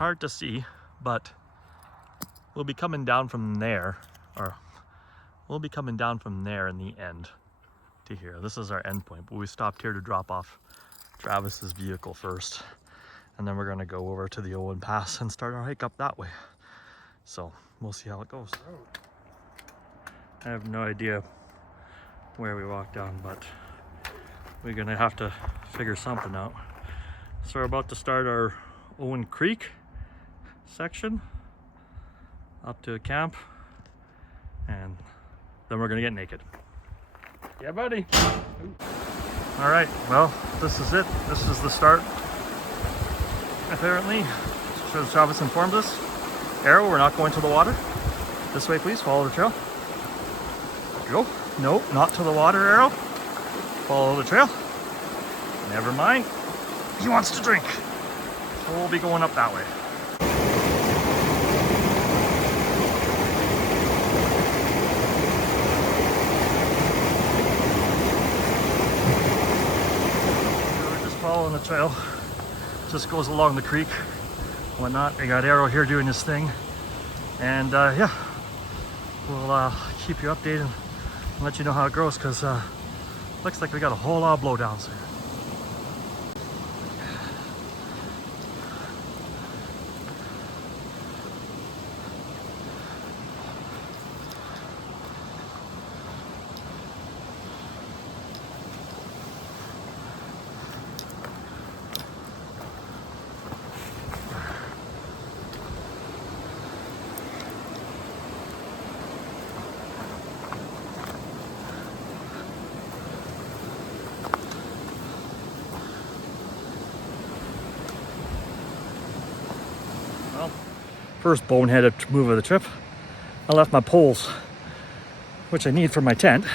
hard to see, but we'll be coming down from there, or we'll be coming down from there in the end to here. This is our end point, but we stopped here to drop off Travis's vehicle first, and then we're gonna go over to the Owen Pass and start our hike up that way. So we'll see how it goes. I have no idea where we walked down, but we're gonna have to figure something out. So we're about to start our Owen Creek section up to a camp, and then we're gonna get naked. Yeah, buddy. All right, well, this is it. This is the start, apparently. So Travis informed us. Arrow, we're not going to the water. This way, please, follow the trail. Go. No, not to the water, Arrow. Follow the trail. Never mind. He wants to drink. So we'll be going up that way. Following the trail, just goes along the creek, whatnot. I got Arrow here doing his thing, and yeah, we'll keep you updated and let you know how it goes, because looks like we got a whole lot of blowdowns here. First boneheaded move of the trip, I left my poles, which I need for my tent,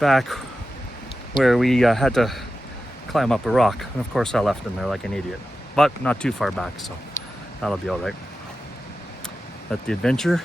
back where we had to climb up a rock. And of course I left them there like an idiot, but not too far back, so that'll be all right. Let the adventure.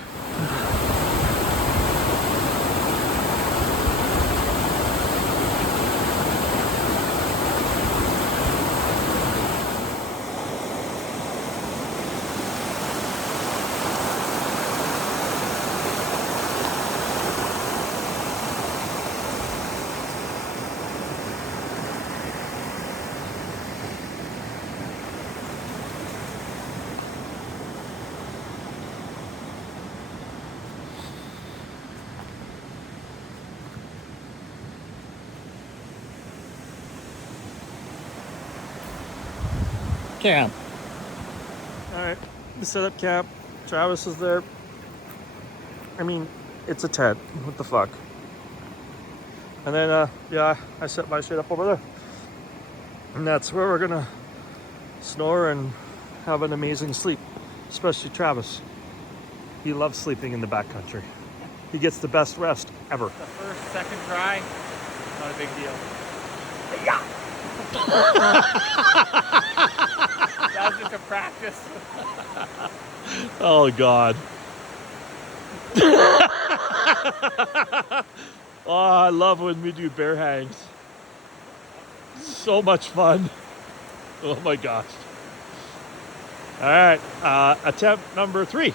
Camp. All right, we set up camp. Travis is there. I mean, it's a tent. What the fuck? And then, yeah, I set my shit up over there. And that's where we're gonna snore and have an amazing sleep. Especially Travis. He loves sleeping in the backcountry. He gets the best rest ever. The first, second try, not a big deal. Yeah. That was just a practice. Oh God. Oh, I love when we do bear hangs. So much fun. Oh my gosh. All right, attempt number 3.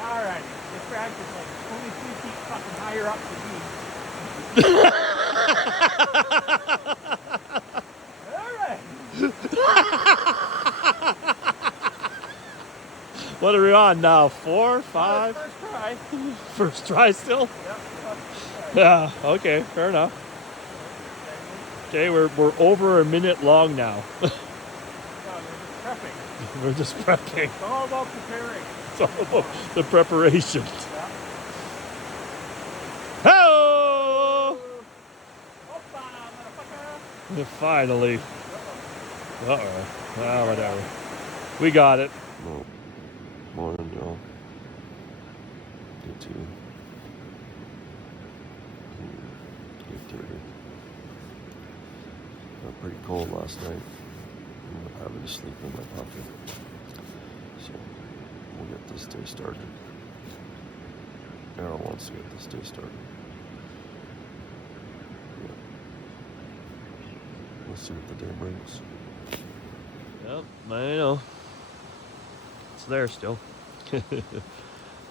Alright, this practice like only 3 feet fucking higher up than me. Alright. What are we on now? 4, 5? First try. First try still? Yep. Yeah, okay, fair enough. Okay, we're over a minute long now. We're just prepping. It's all about preparing. It's all about the preparation. Yeah. Hello! Opa, motherfucker. Finally. Uh-oh. Ah, whatever. We got it. Well, morning, y'all. Day 2. Day 30. Got pretty cold last night. I'm having to sleep in my puffy. So, we'll get this day started. Aaron wants to get this day started. Yeah. Let's see what the day brings. Yep, I know. It's there still.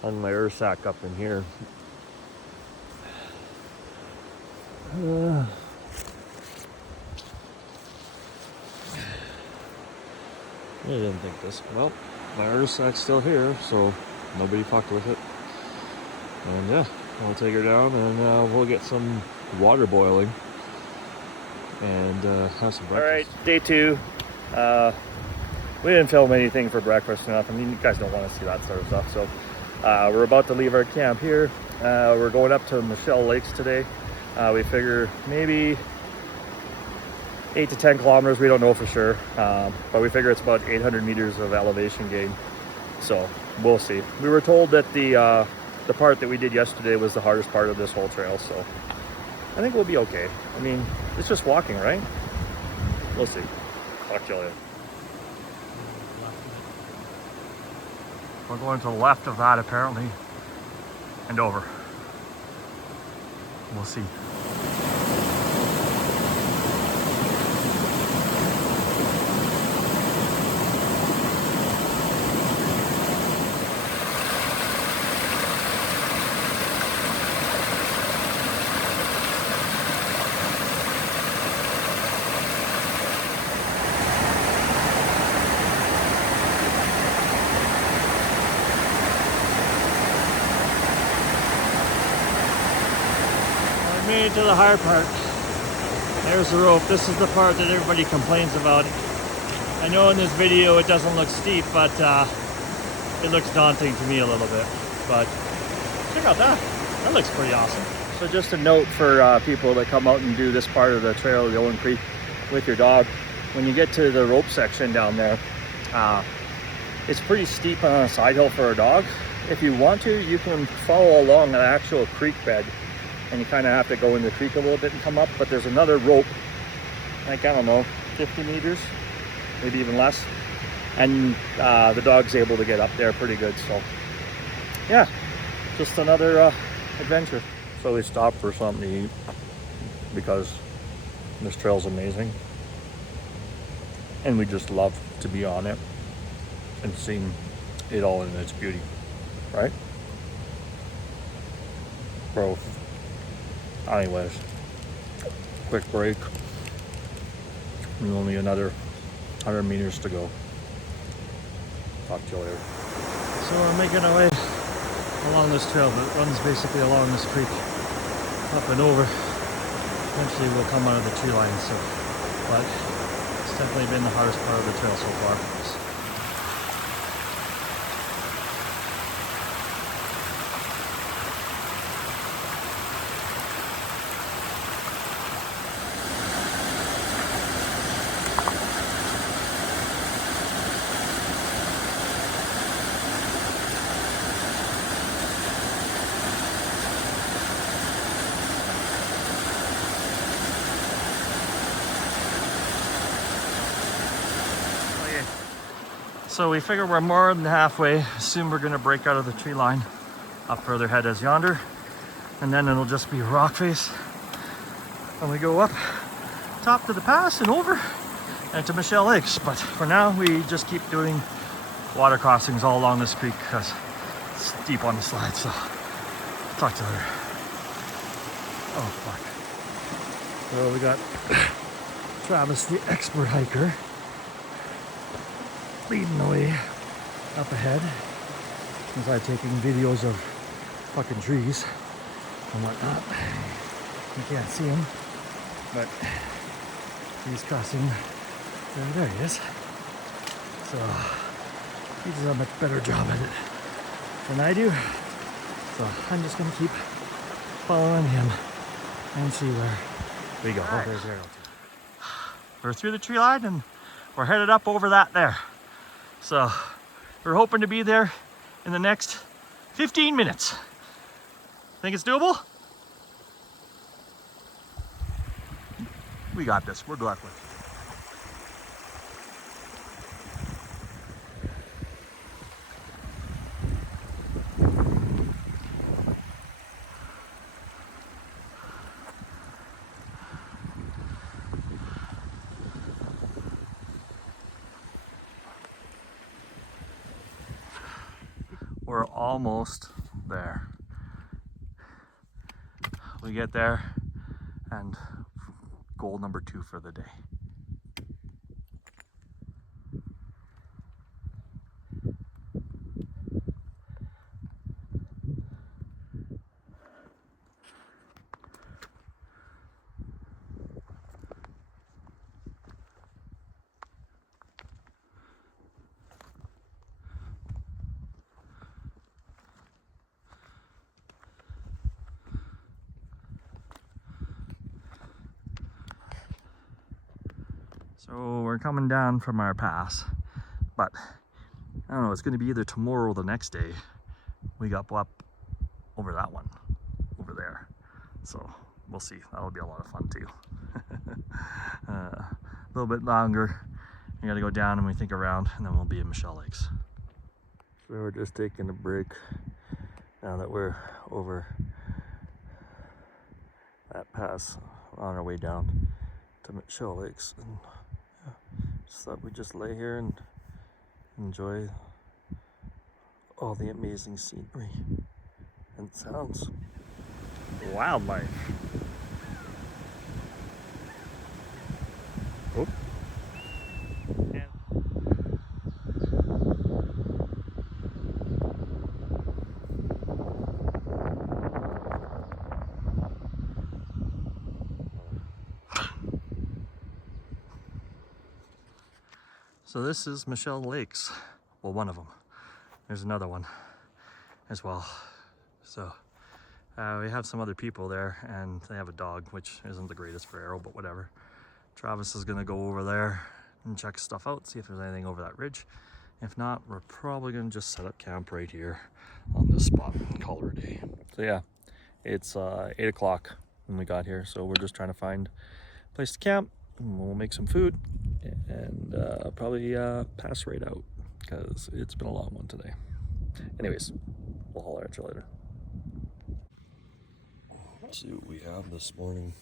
Hung my air sack up in here. I didn't think this. Well, my air sack's still here, so nobody fucked with it. And yeah, I'll take her down and we'll get some water boiling and have some breakfast. All right, day 2. We didn't film anything for breakfast or nothing. I mean, you guys don't want to see that sort of stuff. So we're about to leave our camp here. We're going up to Michelle Lakes today. We figure maybe 8 to 10 kilometers. We don't know for sure, but we figure it's about 800 meters of elevation gain. So we'll see. We were told that the part that we did yesterday was the hardest part of this whole trail. So I think we'll be okay. I mean, it's just walking, right? We'll see. Talk to you later. We're going to the left of that apparently, and over. We'll see. Made it to the higher part. There's the rope. This is the part that everybody complains about. I know in this video it doesn't look steep, but it looks daunting to me a little bit. But check out that. That looks pretty awesome. So just a note for people that come out and do this part of the trail, the Owen Creek, with your dog. When you get to the rope section down there, it's pretty steep on a side hill for a dog. If you want to, you can follow along an actual creek bed. And you kind of have to go in the creek a little bit and come up, but there's another rope, like, I don't know, 50 meters, maybe even less. And the dog's able to get up there pretty good. So yeah, just another adventure. So we stopped for something to eat because this trail's amazing. And we just love to be on it and seeing it all in its beauty, right? Bro. Anyways, quick break. And only another 100 meters to go. Talk to you later. So we're making our way along this trail, but it runs basically along this creek, up and over. Eventually we'll come out of the tree line and stuff. But it's definitely been the hardest part of the trail so far. So we figure we're more than halfway. Soon we're gonna break out of the tree line. Up further ahead as yonder. And then it'll just be rock face. And we go up top to the pass and over and to Michelle Lakes. But for now, we just keep doing water crossings all along this creek because it's deep on the slide. So talk to you later. Oh, fuck. So we got Travis, the expert hiker, leading the way up ahead as I'm taking videos of fucking trees and whatnot. You can't see him, but he's crossing. There he is. So he does a much better job at it than I do. So I'm just gonna keep following him and see where we go. Oh, there's Arrow. We're through the tree line and we're headed up over that there. So we're hoping to be there in the next 15 minutes. Think it's doable? We got this. We're glad with it. we're almost there. We get there and goal number 2 for the day. So we're coming down from our pass, but I don't know, it's gonna be either tomorrow or the next day. We got up over that one, over there. So we'll see, that'll be a lot of fun too. A little bit longer. We gotta go down and we think around, and then we'll be in Michelle Lakes. So we're just taking a break now that we're over that pass on our way down to Michelle Lakes. And just thought we'd just lay here and enjoy all the amazing scenery and sounds. Wildlife. Oh. So this is Michelle Lakes. Well, one of them. There's another one as well. So we have some other people there, and they have a dog, which isn't the greatest for Arrow, but whatever. Travis is gonna go over there and check stuff out, see if there's anything over that ridge. If not, we're probably gonna just set up camp right here on this spot and call it a day. So yeah, it's 8 o'clock when we got here, so we're just trying to find a place to camp, and we'll make some food and probably pass right out because it's been a long one today. Anyways, we'll holler at you later. Let's see what we have this morning.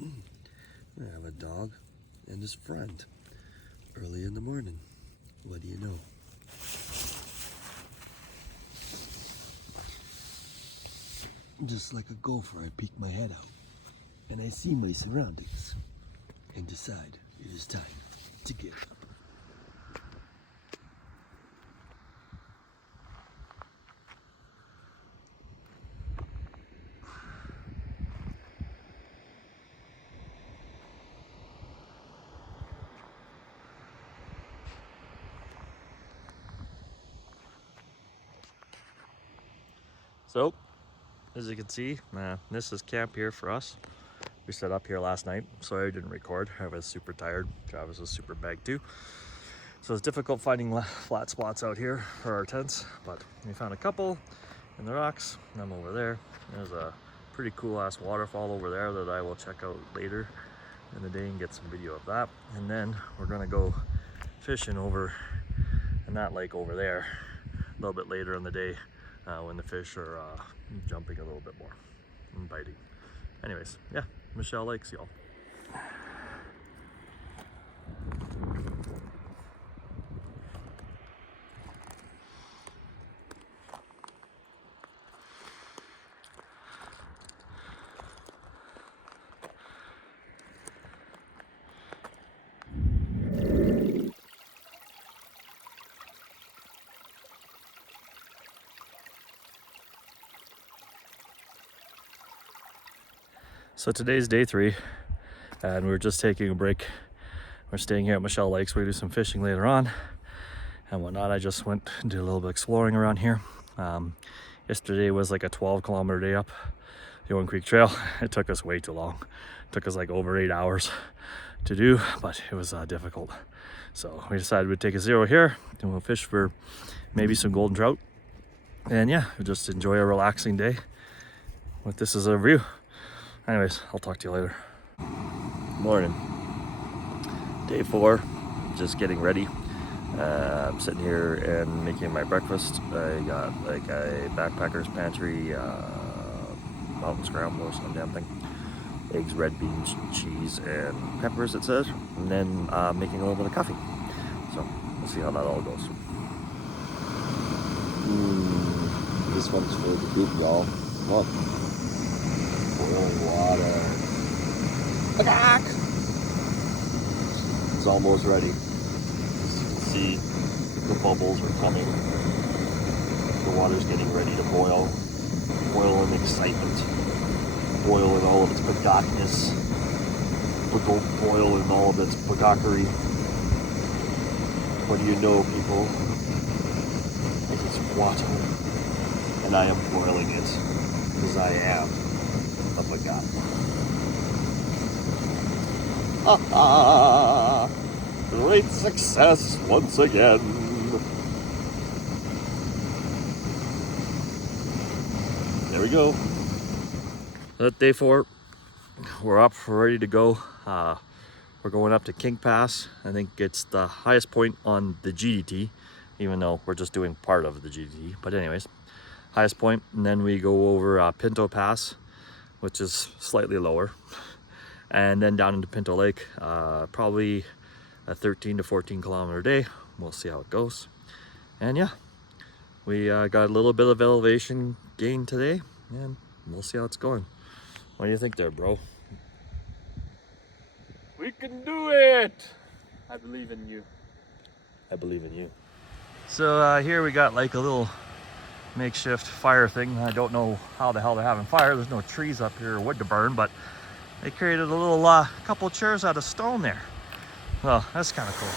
I have a dog and his friend early in the morning. What do you know? Just like a gopher, I peek my head out and I see my surroundings and decide it is time to get up. So, as you can see, this is camp here for us. We set up here last night. Sorry I didn't record. I was super tired. Travis was super bagged too. So it's difficult finding flat spots out here for our tents, but we found a couple in the rocks. I'm over there. There's a pretty cool ass waterfall over there that I will check out later in the day and get some video of that. And then we're gonna go fishing over in that lake over there a little bit later in the day when the fish are jumping a little bit more and biting. Anyways, yeah, Michelle Lakes, y'all. So today's day 3, and we're just taking a break. We're staying here at Michelle Lakes. We're gonna do some fishing later on and whatnot. I just went and did a little bit of exploring around here. Yesterday was like a 12-kilometer day up the Owen Creek Trail. It took us way too long. It took us like over 8 hours to do, but it was difficult. So we decided we'd take a 0 here and we'll fish for maybe some golden trout. And yeah, we'll just enjoy a relaxing day with this as a view. Anyways, I'll talk to you later. Morning. Day 4, just getting ready. I'm sitting here and making my breakfast. I got like a backpacker's pantry mountain scramble or some damn thing. Eggs, red beans, cheese, and peppers, it says. And then making a little bit of coffee. So we'll see how that all goes. This one's for the group, y'all. Come on. Boiling water. It's almost ready. As you can see, the bubbles are coming. The water's getting ready to boil. Boil in excitement. Boil in all of its peacockness. Boil in all of its peacockery. What do you know, people? It is water. And I am boiling it. Because I am a peacock. Great success once again. There we go. That's day 4. We're up, we're ready to go. We're going up to King Pass. I think it's the highest point on the GDT, even though we're just doing part of the GDT. But anyways, highest point, and then we go over Pinto Pass, which is slightly lower, and then down into Pinto Lake. Probably a 13 to 14 kilometer day. We'll see how it goes. And yeah, we got a little bit of elevation gain today, and we'll see how it's going. What do you think there, bro? We can do it! I believe in you. I believe in you. So here we got like a little makeshift fire thing. I don't know how the hell they're having fire. There's no trees up here or wood to burn, but they created a little couple of chairs out of stone there. Well, that's kind of cool.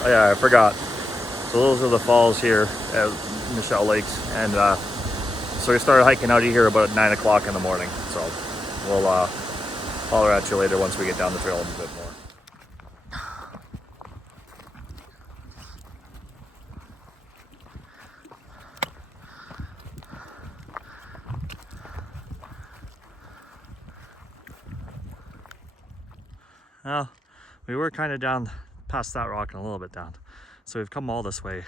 Oh yeah, I forgot. So those are the falls here at Michelle Lakes, and so we started hiking out of here about 9 o'clock in the morning. So we'll holler at you later once we get down the trail a bit more. Well, we were kind of down past that rock and a little bit down, so we've come all this way,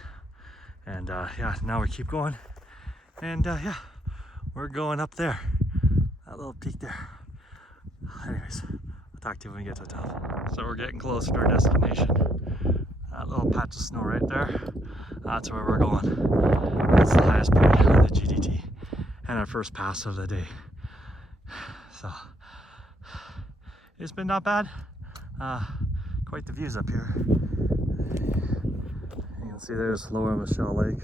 and yeah, now we keep going, and yeah, we're going up there, that little peak there. Anyways, I'll talk to you when we get to the top. So we're getting close to our destination. That little patch of snow right there, that's where we're going. That's the highest point on the GDT and our first pass of the day. So it's been not bad. Quite the views up here. You can see there's Lower Michelle Lake,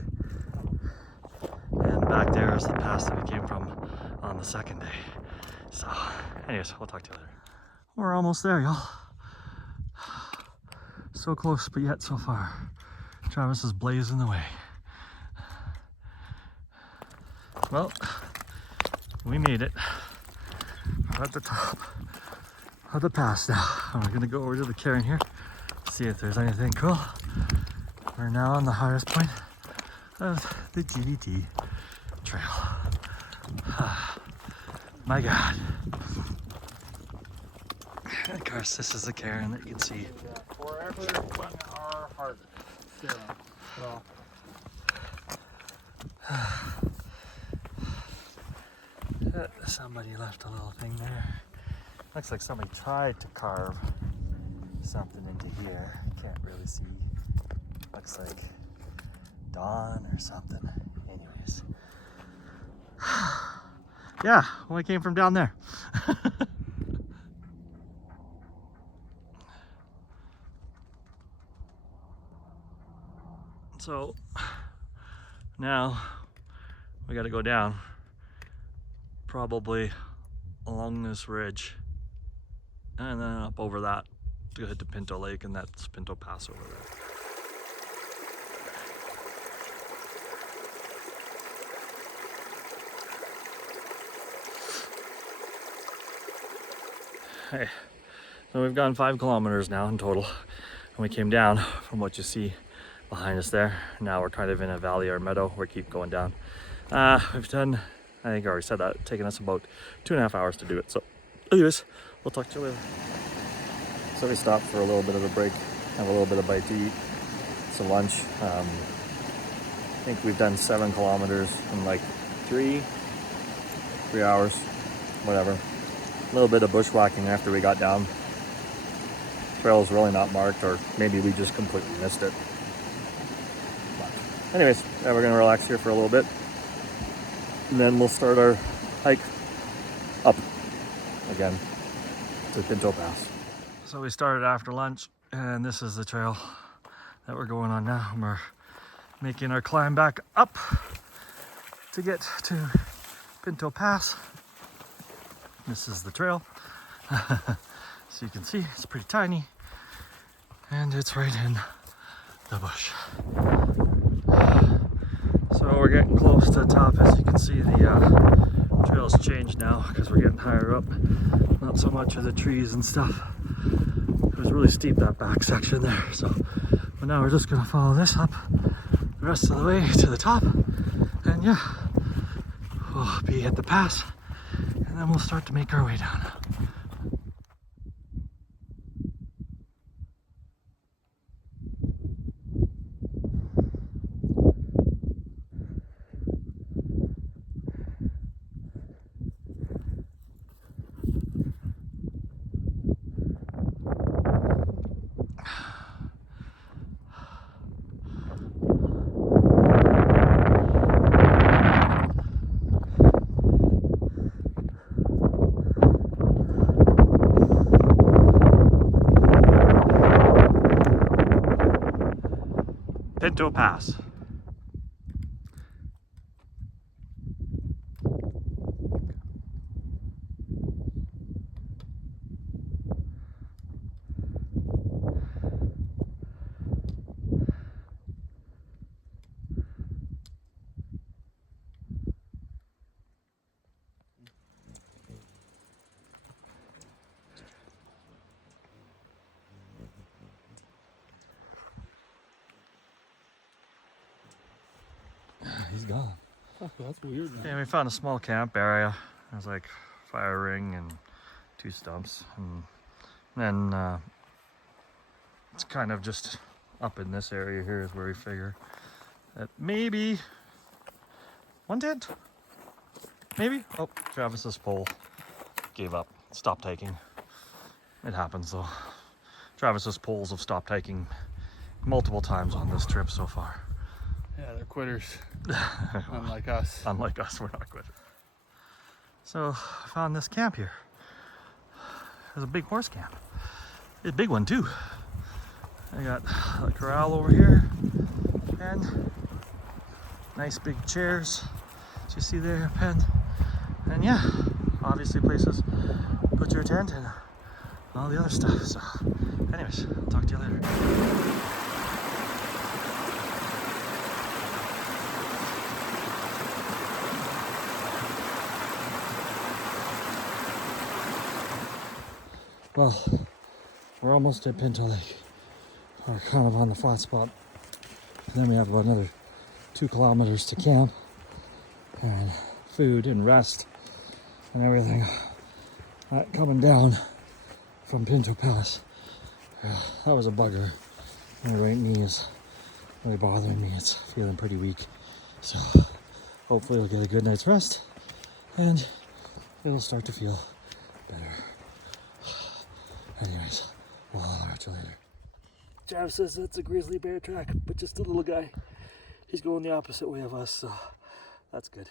and back there is the pass that we came from on the second day. So anyways, we'll talk to you later. We're almost there, y'all. So close, but yet so far. Travis is blazing the way. Well, we made it. We're at the top of the pass now. We're gonna go over to the cairn here, see if there's anything cool. We're now on the highest point of the GDT trail. My God. And of course, this is the cairn that you can see. Forever in our heart. So, Somebody left a little thing there. Looks like somebody tried to carve something into here. Can't really see. Looks like dawn or something. Anyways. Yeah, well, I came from down there. So now we got to go down, probably along this ridge, and then up over that to head to Pinto Lake, and that's Pinto Pass over there. Hey, so we've gone 5 kilometers now in total, and we came down from what you see behind us there. Now we're kind of in a valley or meadow. We keep going down. We've done I think I already said that. It's taken us about 2.5 hours to do it. So anyways, we'll talk to you later. So we stopped for a little bit of a break, have a little bit of bite to eat, some lunch. I think we've done 7 kilometers in like 3 hours, whatever. A little bit of bushwhacking after we got down. Trail's really not marked, or maybe we just completely missed it. But anyways, yeah, we're gonna relax here for a little bit, and then we'll start our hike up again to Pinto Pass. So we started after lunch, and this is the trail that we're going on now. We're making our climb back up to get to Pinto Pass. This is the trail. So you can see it's pretty tiny, and it's right in the bush. So we're getting close to the top. As you can see, the trail's changed now because we're getting higher up. Not so much of the trees and stuff. It was really steep, that back section there. So, but now we're just gonna follow this up the rest of the way to the top, and yeah, we'll be at the pass, and then we'll start to make our way down. Pinto Pass. He's gone. Oh, that's weird. Yeah, we found a small camp area. There's like fire ring and 2 stumps, and then it's kind of just up in this area here is where we figure that maybe one tent, maybe. Oh, Travis's pole gave up, stopped hiking. It happens though. Travis's poles have stopped hiking multiple times on this trip so far. Yeah, they're quitters. Unlike us. Unlike us, we're not quitters. So I found this camp here. There's a big horse camp. It's a big one too. I got a corral over here, pen, nice big chairs, as you see there, pen, and yeah, obviously places to put your tent and all the other stuff. So anyways, I'll talk to you later. Well, we're almost at Pinto Lake. We're kind of on the flat spot. And then we have about another 2 kilometers to camp, and food and rest and everything. Coming down from Pinto Pass, that was a bugger. My right knee is really bothering me. It's feeling pretty weak. So hopefully we'll get a good night's rest and it'll start to feel better. Anyways, we'll holler at you later. Jav says that's a grizzly bear track, but just a little guy. He's going the opposite way of us, so that's good.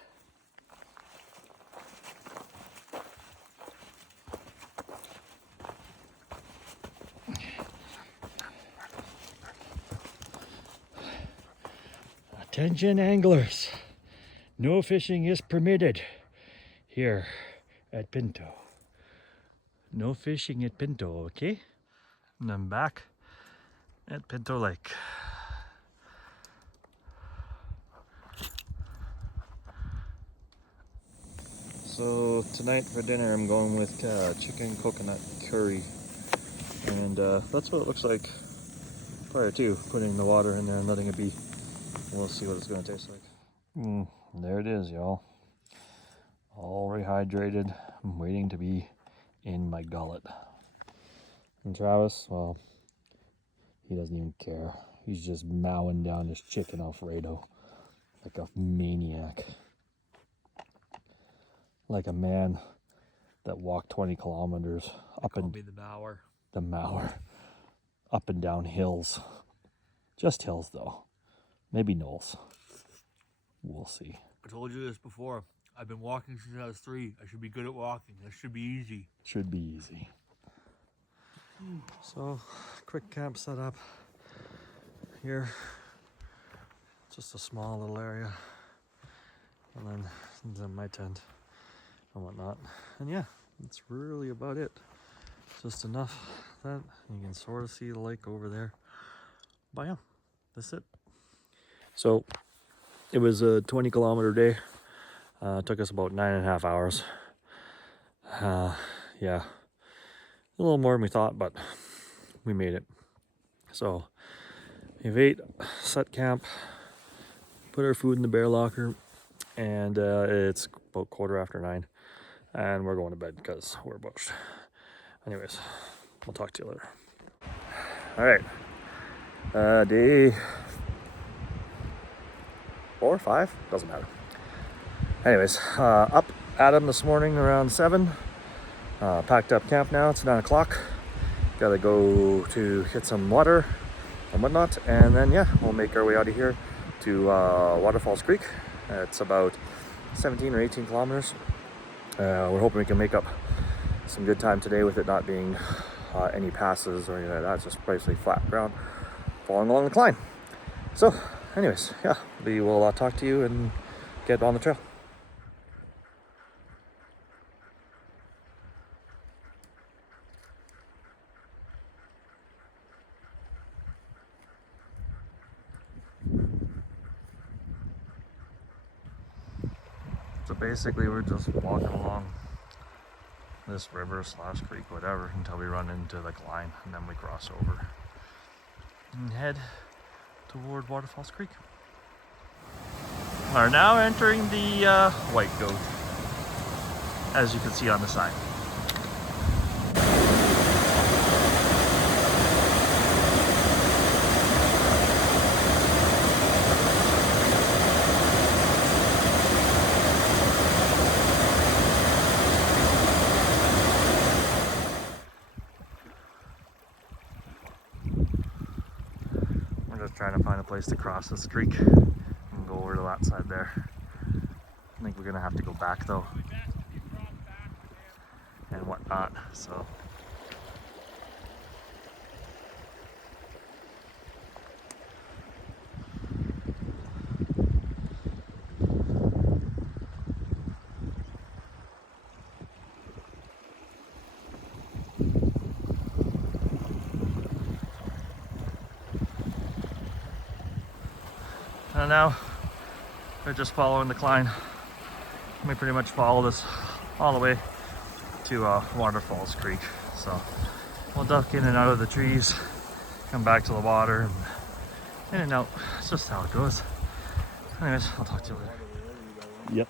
Attention anglers, no fishing is permitted here at Pinto. No fishing at Pinto, okay? And I'm back at Pinto Lake. So tonight for dinner I'm going with chicken coconut curry, and that's what it looks like prior to putting the water in there and letting it be. We'll see what it's going to taste like. There it is, y'all. all rehydrated. I'm waiting to be in my gullet. And Travis, well, he doesn't even care. He's just mowing down his chicken Alfredo like a maniac. Like a man that walked 20 kilometers up and the mower, up and down hills. Just hills though. Maybe knolls. We'll see. I told you this before. I've been walking since I was 3. I should be good at walking. This should be easy. Should be easy. So, quick camp setup here. Just a small little area. And then my tent and whatnot. And yeah, that's really about it. Just enough that you can sort of see the lake over there. But yeah, that's it. So, it was a 20-kilometer day. Took us about 9.5 hours. Yeah, a little more than we thought, but we made it. So we've ate, set camp, put our food in the bear locker, and it's about 9:15, and we're going to bed because we're bushed. Anyways, we'll talk to you later. All right, day 4 or 5, doesn't matter. Anyways, up at 'em this morning around 7. Packed up camp now. It's 9 o'clock. Gotta go to get some water and whatnot, and then yeah, we'll make our way out of here to Waterfalls Creek. It's about 17 or 18 kilometers. We're hoping we can make up some good time today with it not being any passes or anything like that. It's just basically flat ground falling along the cline. So, anyways, yeah, we will talk to you and get on the trail. So basically we're just walking along this river / creek, whatever, until we run into the Cline, and then we cross over and head toward Waterfalls Creek. Are now entering the White Goat, as you can see on the sign. Trying to find a place to cross this creek and go over to that side there. I think we're gonna have to go back though and whatnot, so and now they're just following the Cline. We pretty much follow this all the way to Waterfalls Creek. So we'll duck in and out of the trees, come back to the water, and in and out. It's just how it goes. Anyways, I'll talk to you later. Yep.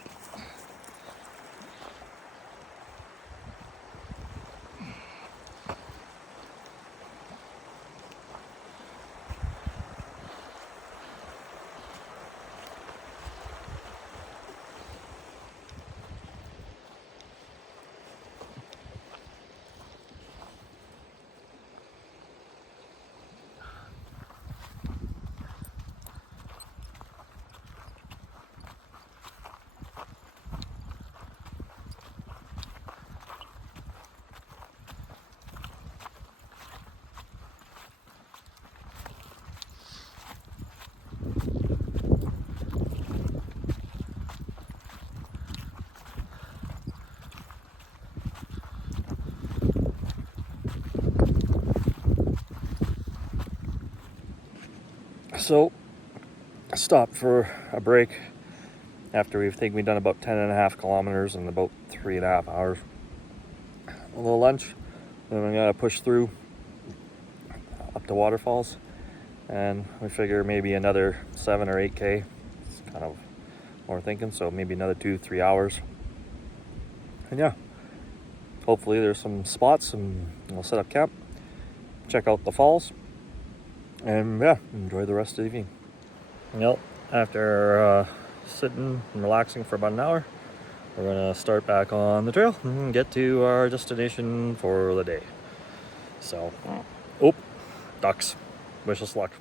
So, stopped for a break after we've done about 10.5 kilometers in about 3.5 hours. A little lunch, then we gotta push through up to Waterfalls, and we figure maybe another 7 or 8K. It's kind of what we're thinking, so maybe another 2-3 hours And yeah, hopefully there's some spots and we'll set up camp, check out the falls, and yeah, enjoy the rest of the evening. Well, after sitting and relaxing for about an hour, we're gonna start back on the trail and get to our destination for the day. So, oh, ducks. Wish us luck.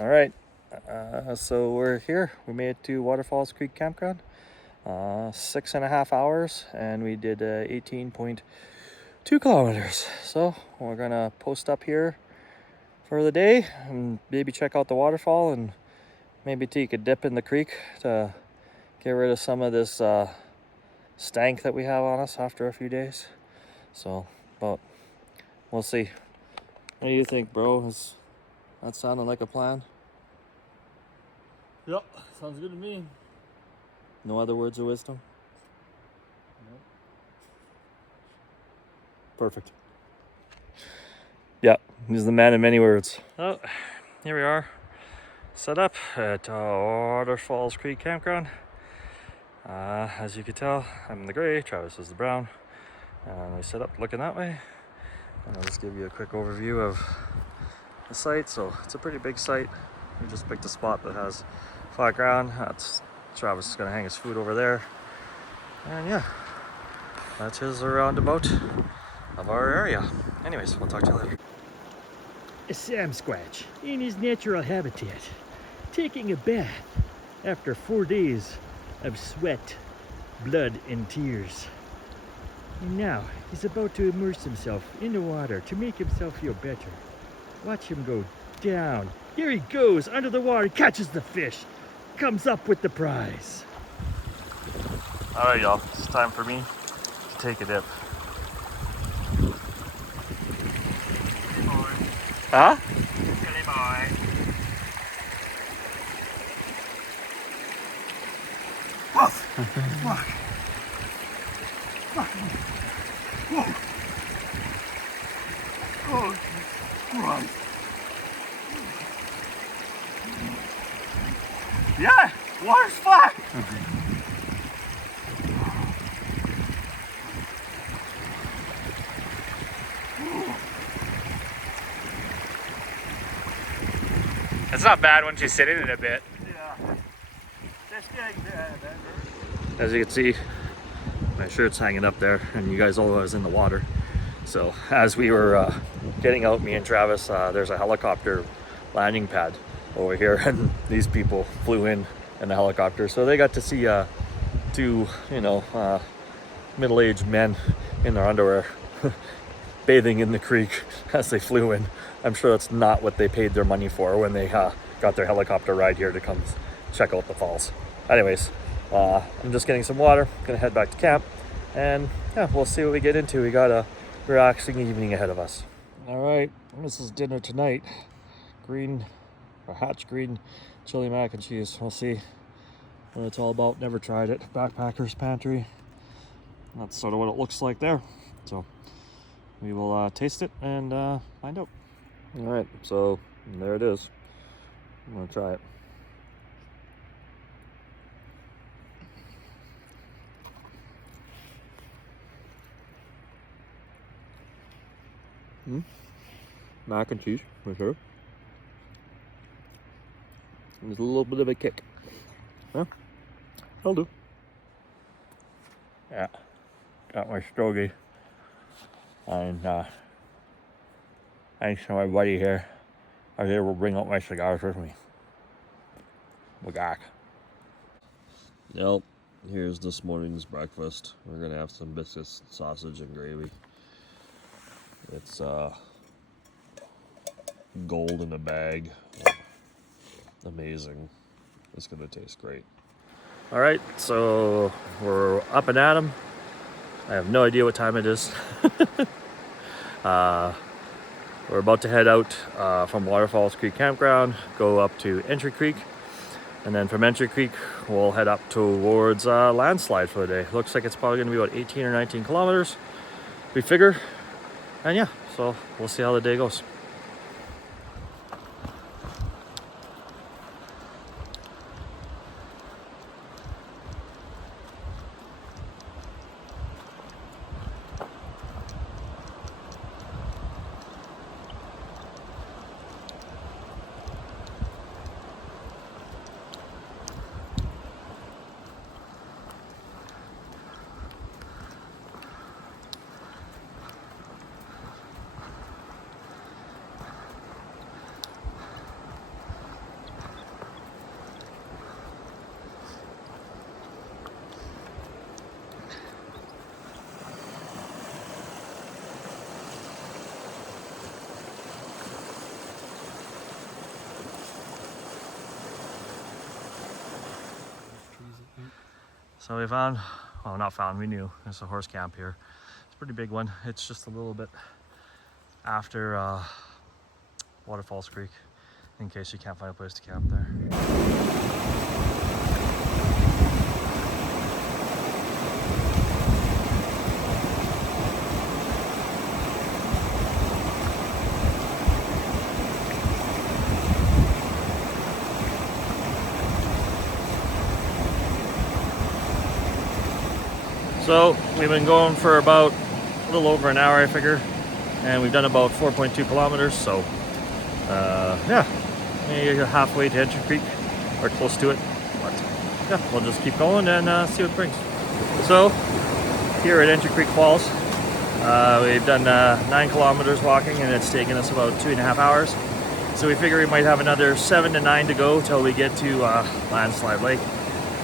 All right, so we're here. We made it to Waterfalls Creek Campground. 6.5 hours, and we did 18.2 kilometers. So we're gonna post up here for the day and maybe check out the waterfall and maybe take a dip in the creek to get rid of some of this stank that we have on us after a few days. So, but we'll see. What do you think, bro? Is that sounding like a plan? Yep, sounds good to me. No other words of wisdom? Nope. Perfect. Yeah, he's the man of many words. Oh, here we are, set up at Waterfalls Creek Campground. As you can tell, I'm in the gray, Travis is the brown, and we set up looking that way. And I'll just give you a quick overview of the site. So it's a pretty big site. We just picked a spot that has flat ground. That's Travis is gonna hang his food over there. And yeah, that's his roundabout of our area. Anyways, we'll talk to you later. A Sam Squatch in his natural habitat, taking a bath after 4 days of sweat, blood, and tears. And now he's about to immerse himself in the water to make himself feel better. Watch him go down. Here he goes under the water, catches the fish, comes up with the prize. All right, y'all, it's time for me to take a dip. Silly boy. Huh? Silly boy. Fuck. Fucking. Whoa. Oh, Christ. Yeah, water's flat. It's not bad once you sit in it a bit. Yeah. That's getting bad. As you can see, my shirt's hanging up there, and you guys all know I was in the water. So as we were getting out, me and Travis, there's a helicopter landing pad over here, and these people flew in the helicopter, so they got to see two, you know, middle-aged men in their underwear bathing in the creek as they flew in. I'm sure that's not what they paid their money for when they got their helicopter ride here to come check out the falls. Anyways, I'm just getting some water, gonna head back to camp, and yeah, we'll see what we get into. We got a relaxing evening ahead of us. All right, this is dinner tonight. Hatch green chili mac and cheese. We'll see what it's all about. Never tried it. Backpackers pantry. That's sort of what it looks like there. So we will taste it and find out. All right, so there it is. I'm gonna try it. Mac and cheese, for sure. There's a little bit of a kick. Yeah, that'll do. Yeah, got my stogie. And thanks to my buddy here, I was able to bring out my cigars with me. Bagak. Yep, here's this morning's breakfast. We're gonna have some biscuits, sausage, and gravy. It's gold in a bag. Amazing. It's gonna taste great. All right, so we're up and at 'em. I have no idea what time it is. We're about to head out from Waterfalls Creek Campground, go up to Entry Creek, and then from Entry Creek we'll head up towards Landslide for the day. Looks like it's probably gonna be about 18 or 19 kilometers, we figure. And yeah, so we'll see how the day goes. So we found, well, not found, we knew there's a horse camp here. It's a pretty big one. It's just a little bit after Waterfalls Creek, in case you can't find a place to camp there. So we've been going for about a little over an hour, I figure, and we've done about 4.2 kilometers. So yeah, maybe halfway to Entry Creek, or close to it. But yeah, we'll just keep going and see what it brings. So here at Entry Creek Falls, we've done 9 kilometers walking, and it's taken us about 2.5 hours. So we figure we might have another 7 to 9 to go till we get to Landslide Lake.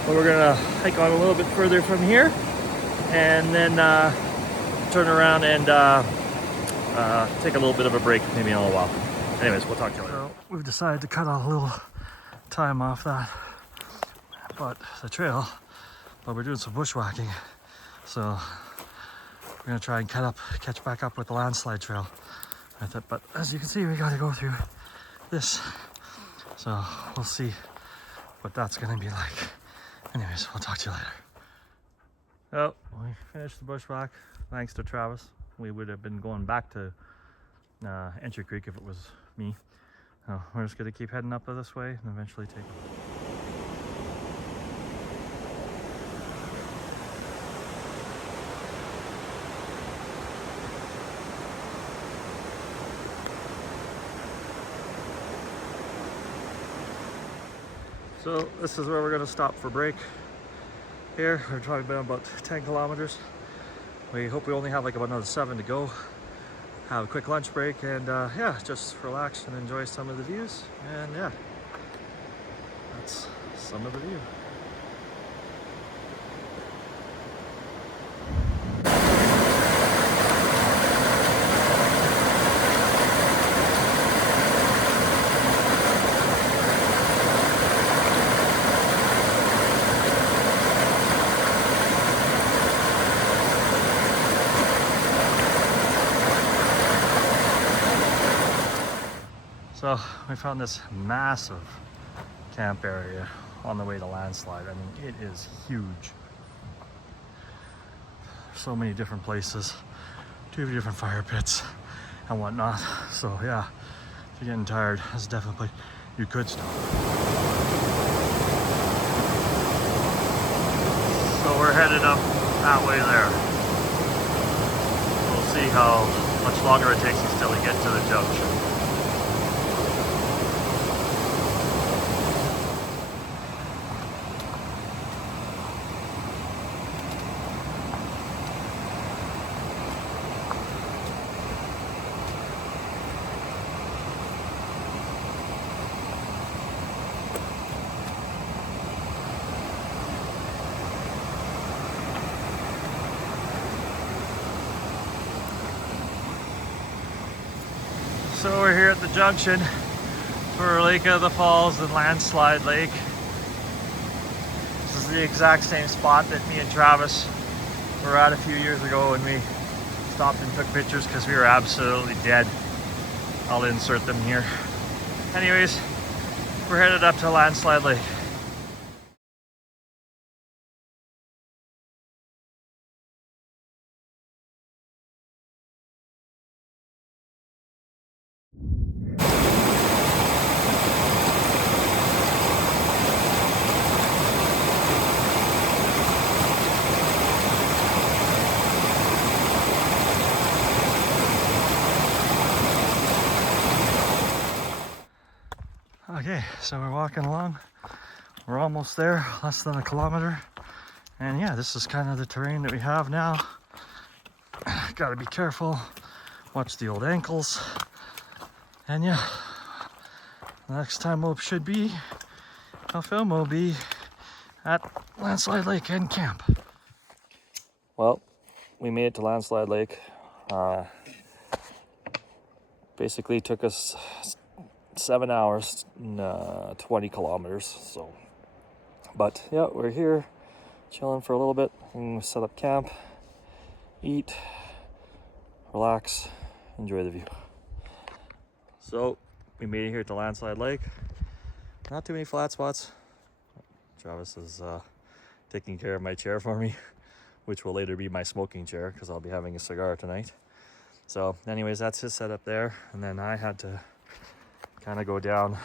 But we're gonna hike on a little bit further from here, and then turn around and take a little bit of a break, maybe in a little while. Anyways, we'll talk to you later. So we've decided to cut a little time off that, but the trail, but we're doing some bushwhacking. So we're gonna try and catch back up with the Landslide trail with it. But as you can see, we gotta go through this. So we'll see what that's gonna be like. Anyways, we'll talk to you later. Well, we finished the bushwhack thanks to Travis. We would have been going back to Entry Creek if it was me. We're just gonna keep heading up this way and eventually take off. So this is where we're gonna stop for break. Here, we're probably been about 10 kilometers. We hope we only have like about another 7 to go. Have a quick lunch break and yeah, just relax and enjoy some of the views. And yeah, that's some of the view. So we found this massive camp area on the way to Landslide. I mean, it is huge. So many different places, 2 different fire pits and whatnot. So yeah, if you're getting tired, that's definitely, you could stop. So we're headed up that way there. We'll see how much longer it takes us till we get to the junction. So we're here at the junction for Lake of the Falls and Landslide Lake. This is the exact same spot that me and Travis were at a few years ago when we stopped and took pictures because we were absolutely dead. I'll insert them here. Anyways, we're headed up to Landslide Lake. Okay, so we're walking along. We're almost there, less than a kilometer. And yeah, this is kind of the terrain that we have now. Gotta be careful, watch the old ankles. And yeah, the next time I'll film will be at Landslide Lake and camp. Well, we made it to Landslide Lake. Basically took us 7 hours and 20 kilometers. So, but yeah, we're here chilling for a little bit and set up camp, eat, relax, enjoy the view. So we made it here to Landslide Lake. Not too many flat spots. Travis is taking care of my chair for me, which will later be my smoking chair because I'll be having a cigar tonight. So anyways, that's his setup there. And then I had to kind of go down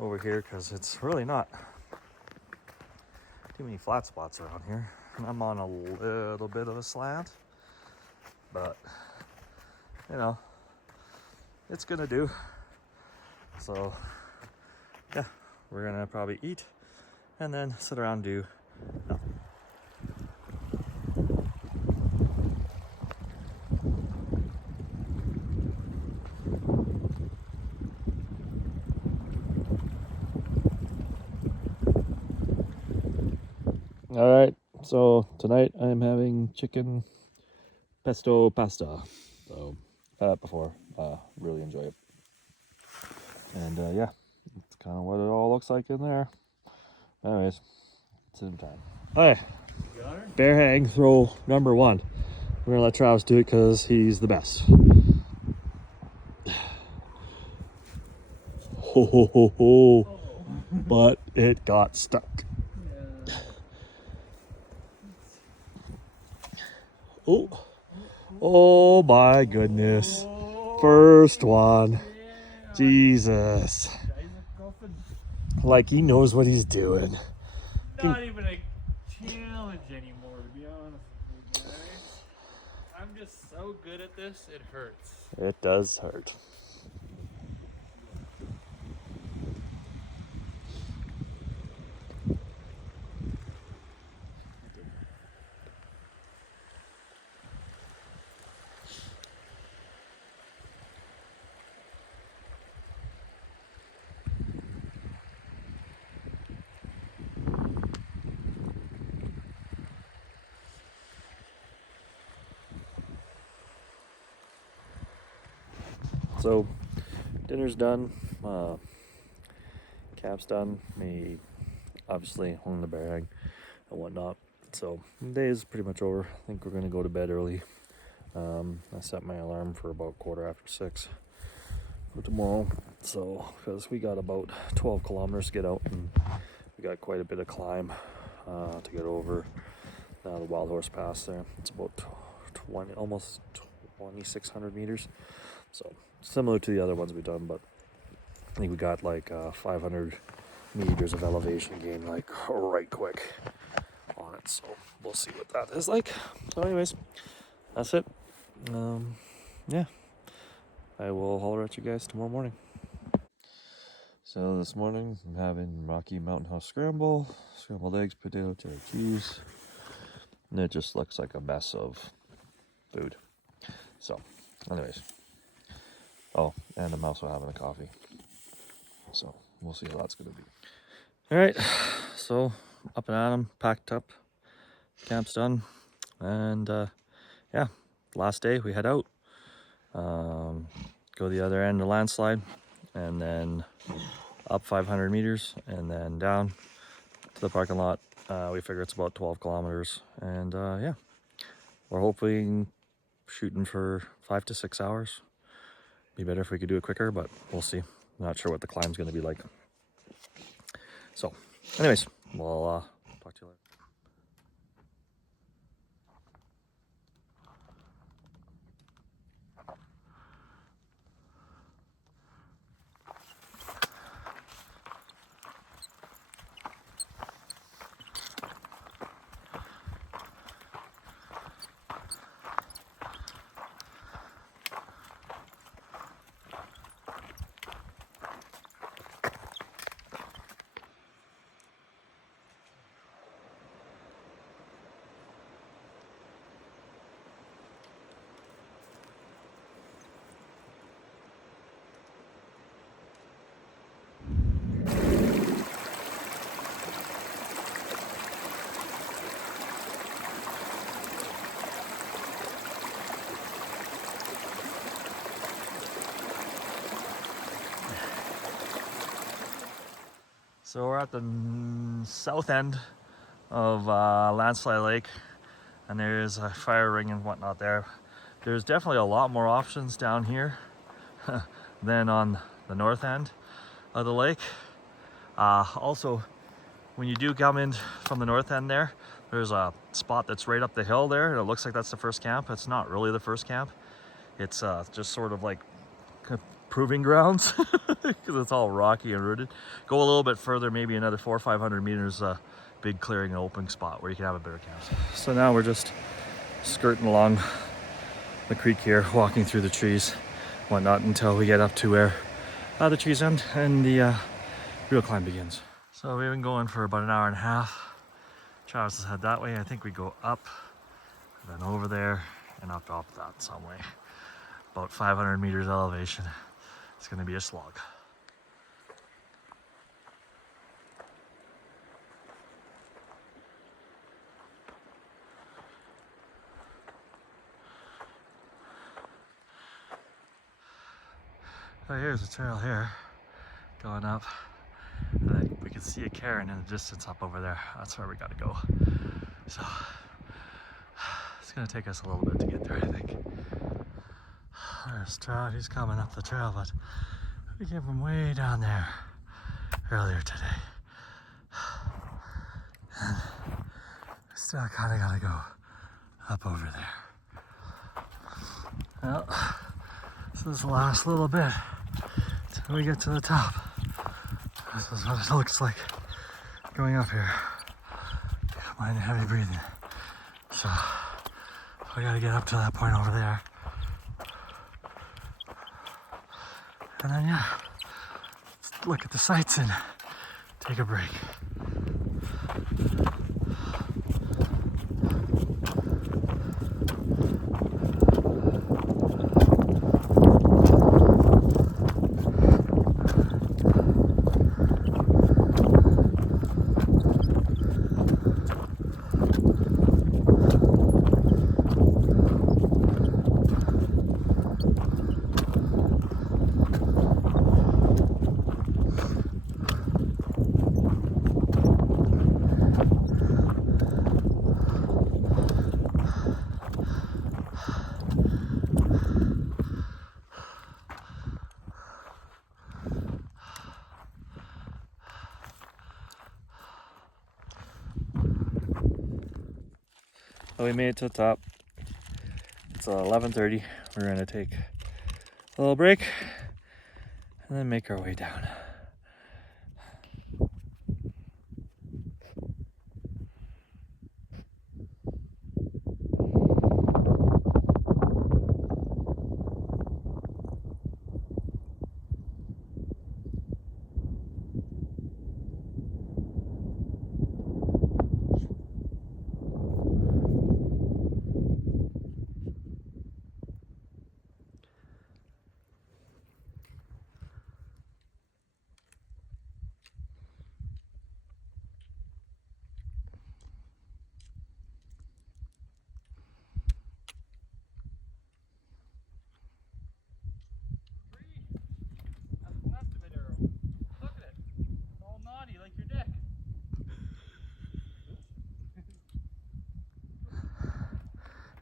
over here because it's really not too many flat spots around here. And I'm on a little bit of a slant, but you know, it's gonna do. So yeah, we're gonna probably eat and then sit around and do nothing. All right, so tonight I'm having chicken pesto pasta. So I've had it before, really enjoy it. And yeah, that's kind of what it all looks like in there. Anyways, it's in time. Okay, bear hang throw number 1. We're gonna let Travis do it because he's the best. Ho ho ho ho, but it got stuck. Oh, oh my goodness. First one. Jesus. Like he knows what he's doing. Not even a challenge anymore, to be honest with you guys. I'm just so good at this, it hurts. It does hurt. So, dinner's done, camp's done. Me obviously hung the bag and whatnot. So, the day is pretty much over. I think we're gonna go to bed early. I set my alarm for about 6:15 for tomorrow. So, because we got about 12 kilometers to get out, and we got quite a bit of climb to get over the Wild Horse Pass there. It's about 20, almost 2,600 meters. So similar to the other ones we've done, but I think we got like 500 meters of elevation gain like right quick on it. So we'll see what that is like. So anyways, that's it. Yeah, I will holler at you guys tomorrow morning. So this morning I'm having Rocky Mountain House scrambled eggs, potato, cherry cheese, and it just looks like a mess of food. So anyways, oh, and I'm also having a coffee. So we'll see how that's gonna be. All right, so up and at 'em, packed up, camp's done, and yeah, last day we head out, go the other end of Landslide, and then up 500 meters, and then down to the parking lot. We figure it's about 12 kilometers, and yeah, we're hoping shooting for 5 to 6 hours. Be better if we could do it quicker, but we'll see. Not sure what the climb's going to be like. So, anyways, we'll talk to you later. So we're at the south end of Landslide Lake, and there's a fire ring and whatnot there. There's definitely a lot more options down here than on the north end of the lake. Also, when you do come in from the north end there's a spot that's right up the hill there, and it looks like that's the first camp. It's not really the first camp. It's just sort of like proving grounds because it's all rocky and rooted. Go a little bit further, maybe another 400 or 500 meters, big clearing and open spot where you can have a better camp. So now we're just skirting along the creek here, walking through the trees, whatnot, until we get up to where the trees end and the real climb begins. So we've been going for about an hour and a half. Travis has head that way. I think we go up, and then over there, and up that some way. About 500 meters elevation. It's gonna be a slog. So here's a trail here, going up. And then we can see a cairn in the distance up over there. That's where we gotta go. So it's gonna take us a little bit to get there, I think. There's Trout, he's coming up the trail, but we came from way down there earlier today. And we still kinda gotta go up over there. Well, this is the last little bit till we get to the top. This is what it looks like going up here. Mind the heavy breathing. So I gotta get up to that point over there. And then yeah, let's look at the sights and take a break. So we made it to the top. It's 11:30. We're gonna take a little break and then make our way down.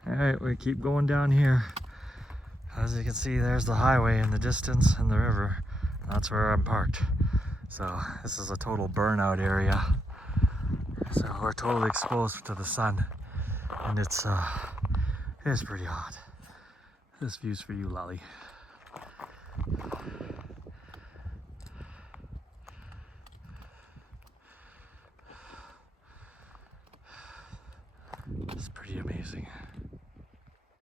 Alright, we keep going down here. As you can see, there's the highway in the distance and the river. That's where I'm parked. So this is a total burnout area. So we're totally exposed to the sun. And it's pretty hot. This view's for you, Lolly. It's pretty amazing.